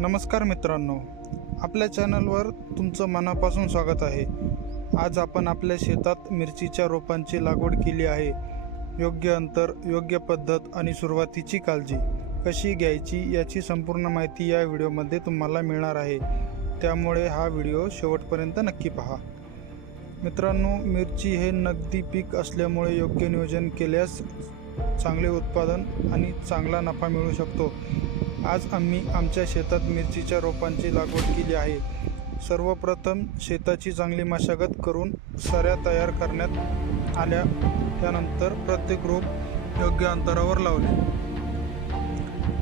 नमस्कार मित्रांनो, आपल्या चॅनलवर तुमचं मनापासून स्वागत आहे। आज आपण आपल्या शेतात मिरचीच्या रोपांची लागवड केली आहे। योग्य अंतर, योग्य पद्धत आणि सुरुवातीची काळजी कशी घ्यायची याची संपूर्ण माहिती या व्हिडिओमध्ये तुम्हाला मिळणार आहे, त्यामुळे हा व्हिडिओ शेवटपर्यंत नक्की पहा। मित्रांनो, मिरची हे नगदी पीक असल्यामुळे योग्य नियोजन केल्यास चांगले उत्पादन आणि चांगला नफा मिळू शकतो। आज आम्ही आमच्या शेतात मिरचीच्या रोपांची लागवड केली आहे। सर्वप्रथम शेताची चांगली मशागत करून सऱ्या तयार करण्यात आल्या। त्यानंतर प्रत्येक रोप योग्य अंतरावर लावले,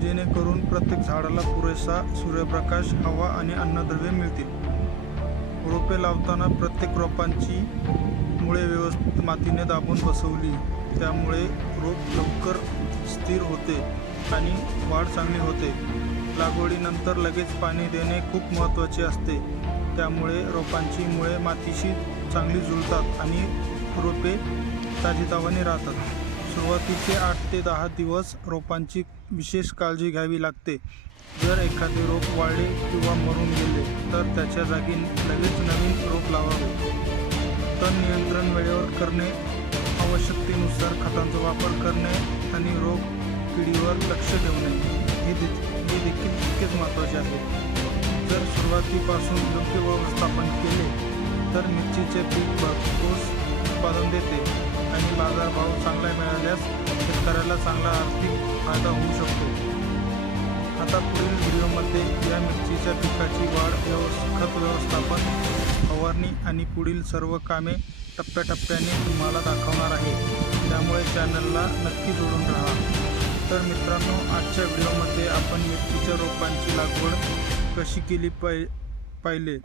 जेणेकरून प्रत्येक झाडाला पुरेसा सूर्यप्रकाश, हवा आणि अन्नद्रव्ये मिळतील। रोपे लावताना प्रत्येक रोपांची मुळे व्यवस्थित मातीने दाबून बसवली, त्यामुळे रोप लवकर स्थिर होते आणि वाढ चांगली होते। लागवडीनंतर लगेच पाणी देणे खूप महत्त्वाचे असते, त्यामुळे रोपांची मुळे मातीशी चांगली जुळतात आणि रोपे ताजीतवानी राहतात। सुरुवातीचे 8 ते 10 दिवस रोपांची विशेष काळजी घ्यावी लागते। जर एखादे रोप वाळले किंवा मरून गेले तर त्याच्या जागी लगेच नवीन रोप लावावे। तण नियंत्रण वेळेवर करणे, आवश्यकतेनुसार खतांचा वापर करणे आणि रोग किडीवर लक्ष ठेवणे हे देखील तितकेच महत्त्वाचे आहे। जर सुरुवातीपासून योग्य व्यवस्थापन केले तर मिरचीचे पीक भरघोस उत्पादन देते आणि बाजारभाव चांगला मिळाल्यास शेतकऱ्याला चांगला आर्थिक फायदा होऊ शकतो। आता पुढील व्हिडिओमध्ये या मिरचीच्या पिकाची वाढ, खत व्यवस्थापन, फवारणी आणि पुढील सर्व कामे टप्प्याटप्प्याने तुम्हाला दाखवणार आहे, त्यामुळे चॅनलला नक्की जोडून राहा। तर मित्रांनो, आजच्या व्हिडिओमध्ये आपण मिरचीच्या रोपांची लागवड कशी केली पाहिले।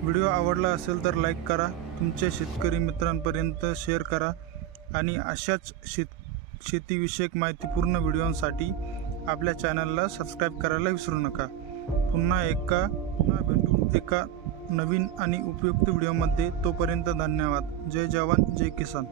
व्हिडिओ आवडला असेल तर लाईक करा, तुमच्या शेतकरी मित्रांपर्यंत शेअर करा आणि अशाच शेतीविषयक माहितीपूर्ण व्हिडिओंसाठी आपल्या चॅनलला सबस्क्राईब करायला विसरू नका। पुन्हा भेटू एका नवीन आणि उपयुक्त व्हिडिओमध्ये। तोपर्यंत धन्यवाद। जय जवान, जय किसान।